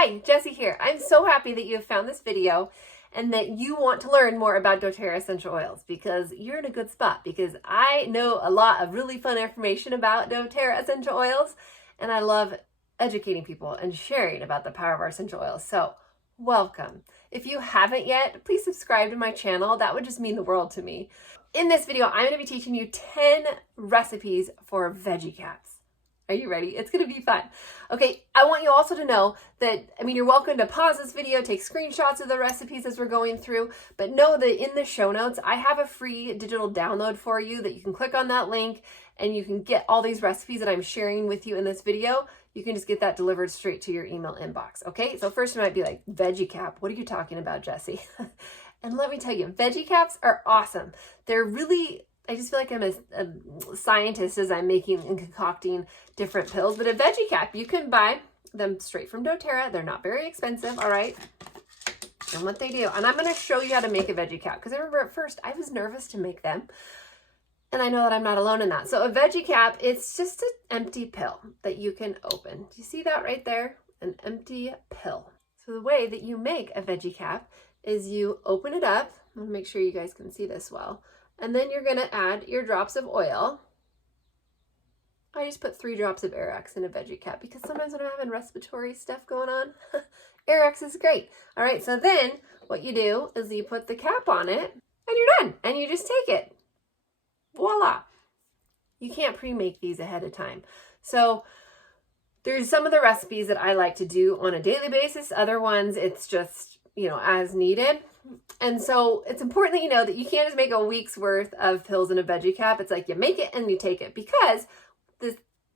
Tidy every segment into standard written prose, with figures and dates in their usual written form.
Hi, Jessie here. I'm so happy that you have found this video and that you want to learn more about doTERRA essential oils, because you're in a good spot, because I know a lot of really fun information about doTERRA essential oils and I love educating people and sharing about the power of our essential oils. So welcome. If you haven't yet, please subscribe to my channel. That would just mean the world to me. In this video, I'm going to be teaching you 10 recipes for veggie caps. Are you ready? It's going to be fun. Okay, I want you also to know that, you're welcome to pause this video, take screenshots of the recipes as we're going through, but know that in the show notes, I have a free digital download for you that you can click on that link and you can get all these recipes that I'm sharing with you in this video. You can just get that delivered straight to your email inbox. Okay, so first you might be like, veggie cap, what are you talking about, Jessie? And let me tell you, veggie caps are awesome. They're really, I just feel like I'm a scientist as I'm making and concocting different pills. But a veggie cap, you can buy them straight from doTERRA. They're not very expensive, all right? And what they do, and I'm going to show you how to make a veggie cap, because I remember at first I was nervous to make them. And I know that I'm not alone in that. So a veggie cap, it's just an empty pill that you can open. Do you see that right there? An empty pill. So the way that you make a veggie cap is you open it up. I want to make sure you guys can see this well. And then you're going to add your drops of oil. I just put 3 drops of Air-X in a veggie cap because sometimes when I'm having respiratory stuff going on, Air-X is great. All right, so then what you do is you put the cap on it and you're done. And you just take it. Voila. You can't pre-make these ahead of time. So there's some of the recipes that I like to do on a daily basis. Other ones, it's just, as needed. And so it's important that you know that you can't just make a week's worth of pills in a veggie cap. It's like you make it and you take it, because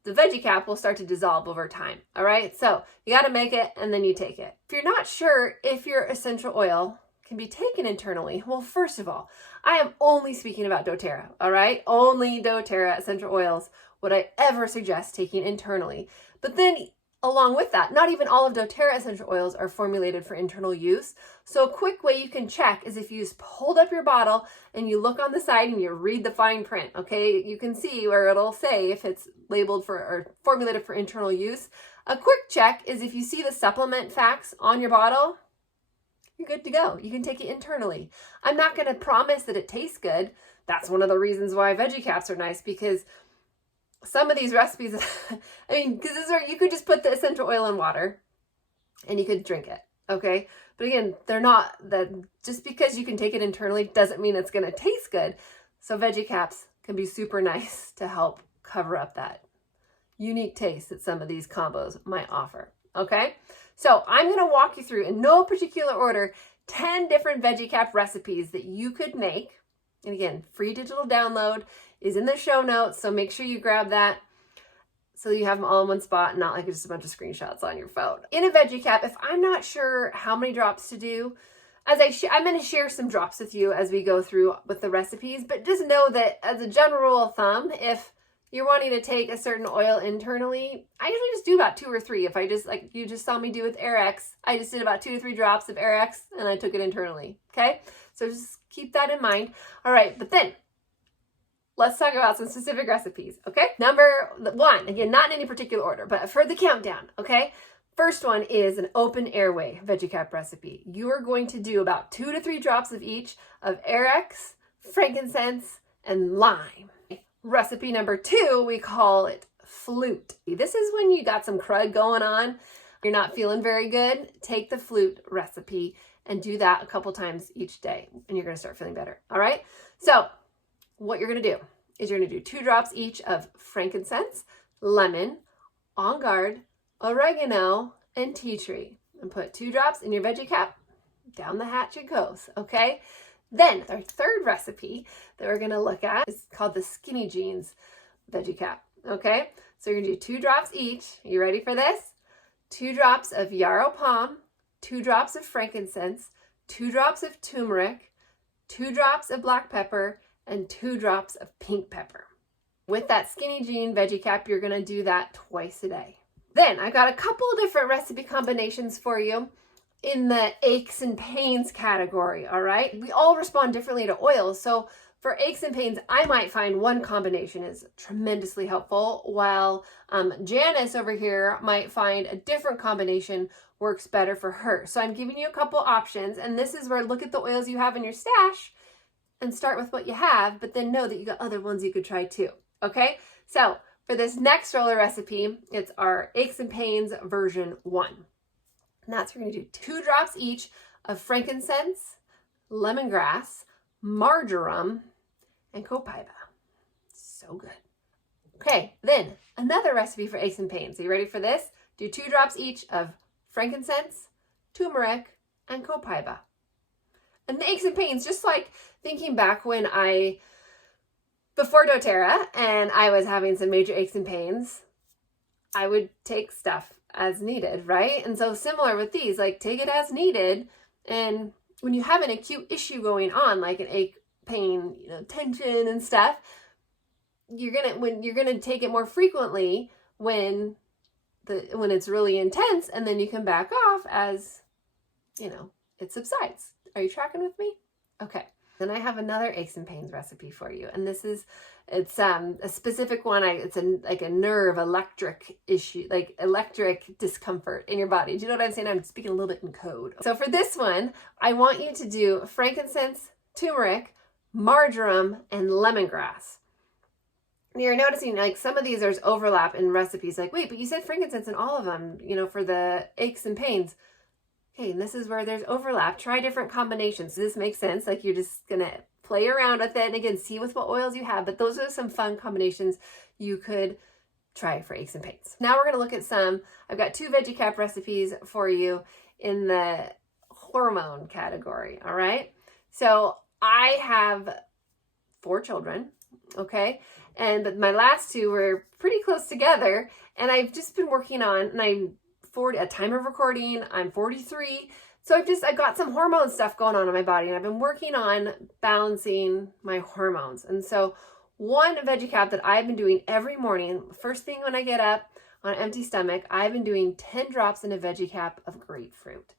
the veggie cap will start to dissolve over time. All right. So you got to make it and then you take it. If you're not sure if your essential oil can be taken internally, well, first of all, I am only speaking about doTERRA. All right. Only doTERRA essential oils would I ever suggest taking internally. But then along with that, not even all of doTERRA essential oils are formulated for internal use. So a quick way you can check is if you just hold up your bottle and you look on the side and you read the fine print, okay? You can see where it'll say if it's labeled for or formulated for internal use. A quick check is if you see the supplement facts on your bottle, you're good to go. You can take it internally. I'm not going to promise that it tastes good. That's one of the reasons why veggie caps are nice, because some of these recipes, because this is where you could just put the essential oil in water and you could drink it, okay? But again, they're not, that just because you can take it internally doesn't mean it's going to taste good. So veggie caps can be super nice to help cover up that unique taste that some of these combos might offer, okay? So I'm going to walk you through, in no particular order, 10 different veggie cap recipes that you could make. And again, free digital download is in the show notes, so make sure you grab that so you have them all in one spot and not like just a bunch of screenshots on your phone. In a veggie cap, if I'm not sure how many drops to do, I'm going to share some drops with you as we go through with the recipes, but just know that as a general rule of thumb, if you're wanting to take a certain oil internally, I usually just do about 2 or 3. If I just, like you just saw me do with Air-X, I just did about 2 to 3 drops of Air-X and I took it internally, okay? So just keep that in mind. All right, but then let's talk about some specific recipes, okay? Number 1, again, not in any particular order, but for the countdown, okay? First one is an open airway veggie cap recipe. You are going to do about 2 to 3 drops of each of Air-X, frankincense, and lime. Recipe number 2, we call it flute. This is when you got some crud going on, you're not feeling very good, take the flute recipe and do that a couple times each day, and you're going to start feeling better, all right? So what you're going to do is you're going to do 2 drops each of frankincense, lemon, on guard, oregano, and tea tree, and put 2 drops in your veggie cap. Down the hatch it goes, okay? Then our third recipe that we're going to look at is called the skinny jeans veggie cap, okay? So you're going to do 2 drops each. Are you ready for this? 2 drops of yarrow palm, 2 drops of frankincense, 2 drops of turmeric, 2 drops of black pepper, and 2 drops of pink pepper. With that skinny jean veggie cap, you're going to do that twice a day. Then I got a couple of different recipe combinations for you in the aches and pains category, all right? We all respond differently to oils. So for aches and pains, I might find one combination is tremendously helpful, while Janice over here might find a different combination works better for her. So I'm giving you a couple options, and this is where look at the oils you have in your stash and start with what you have, but then know that you got other ones you could try too. Okay, so for this next roller recipe, it's our aches and pains version 1. And that's, we're gonna do 2 drops each of frankincense, lemongrass, marjoram, and copaiba. So good. Okay, then another recipe for aches and pains. Are you ready for this? Do 2 drops each of frankincense, turmeric, and copaiba. And the aches and pains, just like thinking back when before doTERRA and I was having some major aches and pains, I would take stuff as needed, right? And so similar with these, like take it as needed. And when you have an acute issue going on, like an ache, pain, tension and stuff, you're gonna take it more frequently when it's really intense, and then you can back off as it subsides. Are you tracking with me? Okay. Then I have another aches and pains recipe for you, and it's a specific one. It's like a nerve electric issue, like electric discomfort in your body. Do you know what I'm saying? I'm speaking a little bit in code. So for this one, I want you to do frankincense, turmeric, marjoram, and lemongrass. And you're noticing like some of these there's overlap in recipes. Like, wait, but you said frankincense in all of them, for the aches and pains. Okay, and this is where there's overlap. Try different combinations. This makes sense. Like you're just gonna play around with it, and again, see with what oils you have. But those are some fun combinations you could try for aches and pains. Now we're gonna look at I've got 2 Veggie Cap recipes for you in the hormone category. All right. So I have 4 children. Okay. And my last 2 were pretty close together, and I've just been working on, and I'm 40 at time of recording, I'm 43. So I got some hormone stuff going on in my body, and I've been working on balancing my hormones. And so one Veggie Cap that I've been doing every morning, first thing when I get up on an empty stomach, I've been doing 10 drops in a Veggie Cap of grapefruit.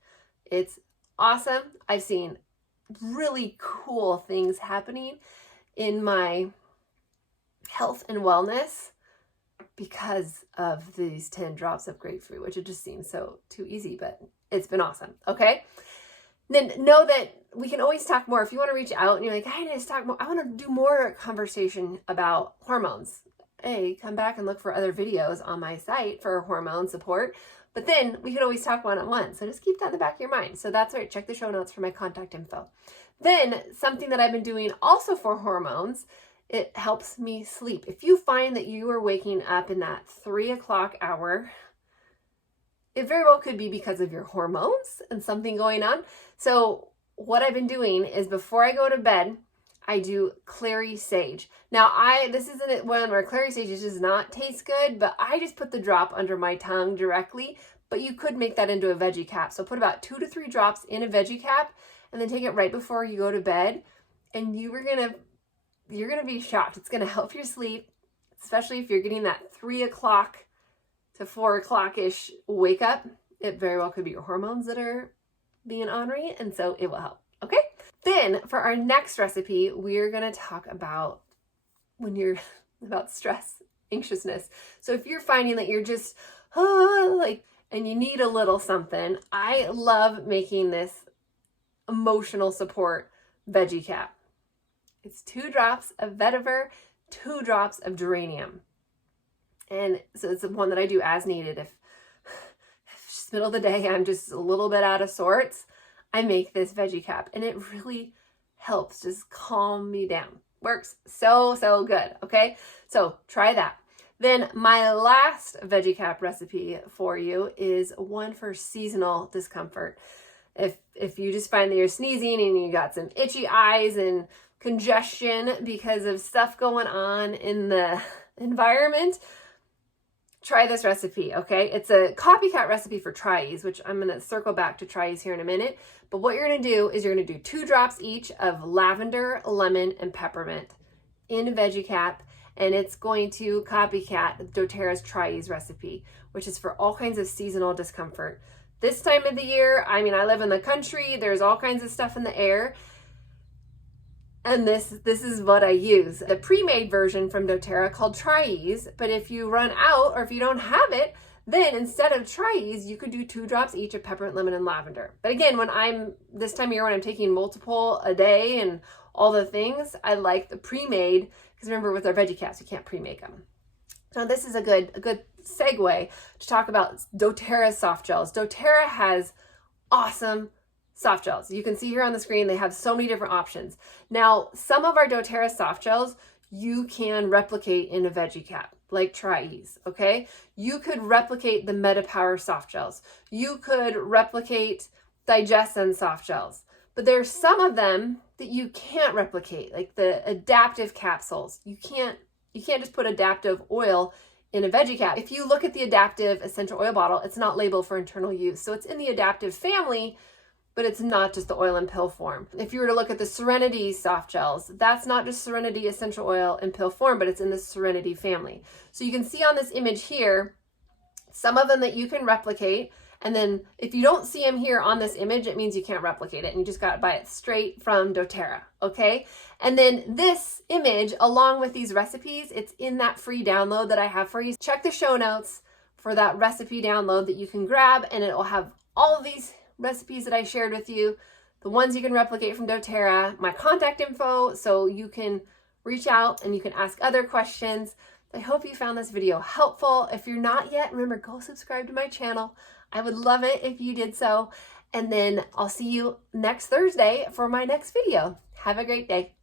It's awesome. I've seen really cool things happening in my health and wellness because of these 10 drops of grapefruit, which it just seems so too easy, but it's been awesome. Okay. Then know that we can always talk more. If you want to reach out and you're like, I need to talk more, I want to do more conversation about hormones. Hey, come back and look for other videos on my site for hormone support. But then we can always talk one-on-one. So just keep that in the back of your mind. So that's right. Check the show notes for my contact info. Then something that I've been doing also for hormones, it helps me sleep. If you find that you are waking up in that 3 o'clock hour, it very well could be because of your hormones and something going on. So what I've been doing is before I go to bed, I do clary sage. Now this isn't one where clary sage does not taste good, but I just put the drop under my tongue directly, but you could make that into a Veggie Cap. So put about 2 to 3 drops in a Veggie Cap and then take it right before you go to bed. And you're gonna be shocked. It's gonna help your sleep, especially if you're getting that 3 o'clock to 4 o'clock-ish wake up. It very well could be your hormones that are being ornery, and so it will help. Okay? Then for our next recipe, we're gonna talk about about stress, anxiousness. So if you're finding that you're just and you need a little something, I love making this emotional support Veggie Cap. It's 2 drops of vetiver, 2 drops of geranium. And so it's the one that I do as needed. If it's middle of the day, I'm just a little bit out of sorts, I make this Veggie Cap, and it really helps just calm me down. Works so, so good. Okay. So try that. Then my last Veggie Cap recipe for you is one for seasonal discomfort. If you just find that you're sneezing and you got some itchy eyes and congestion because of stuff going on in the environment, try this recipe, okay? It's a copycat recipe for Tries, which I'm gonna circle back to Tries here in a minute. But what you're gonna do is you're gonna do 2 drops each of lavender, lemon, and peppermint in a Veggie Cap, and it's going to copycat doTERRA's Tries recipe, which is for all kinds of seasonal discomfort. This time of the year, I live in the country, there's all kinds of stuff in the air, and this is what I use. The pre-made version from doTERRA called Tries, but if you run out or if you don't have it, Then instead of tries, you could do 2 drops each of peppermint, lemon, and lavender. But again, when I'm this time of year when I'm taking multiple a day and all the things, I like the pre-made, because remember with our veggie caps, you can't pre-make them. So this is a good segue to talk about doTERRA soft gels. doTERRA has awesome soft gels. You can see here on the screen, they have so many different options. Now, some of our doTERRA soft gels you can replicate in a veggie cap, like Tries, okay? You could replicate the MetaPower soft gels. You could replicate Digestion soft gels. But there's some of them that you can't replicate, like the adaptive capsules. You can't just put adaptive oil in a veggie cap. If you look at the adaptive essential oil bottle, it's not labeled for internal use. So it's in the adaptive family, but it's not just the oil and pill form. If you were to look at the Serenity soft gels, that's not just Serenity essential oil in pill form, but it's in the Serenity family. So you can see on this image here, some of them that you can replicate. And then if you don't see them here on this image, it means you can't replicate it and you just got to buy it straight from doTERRA, okay? And then this image, along with these recipes, it's in that free download that I have for you. Check the show notes for that recipe download that you can grab, and it will have all of these recipes that I shared with you, the ones you can replicate from doTERRA, my contact info, so you can reach out and you can ask other questions. I hope you found this video helpful. If you're not yet, remember, go subscribe to my channel. I would love it if you did so. And then I'll see you next Thursday for my next video. Have a great day.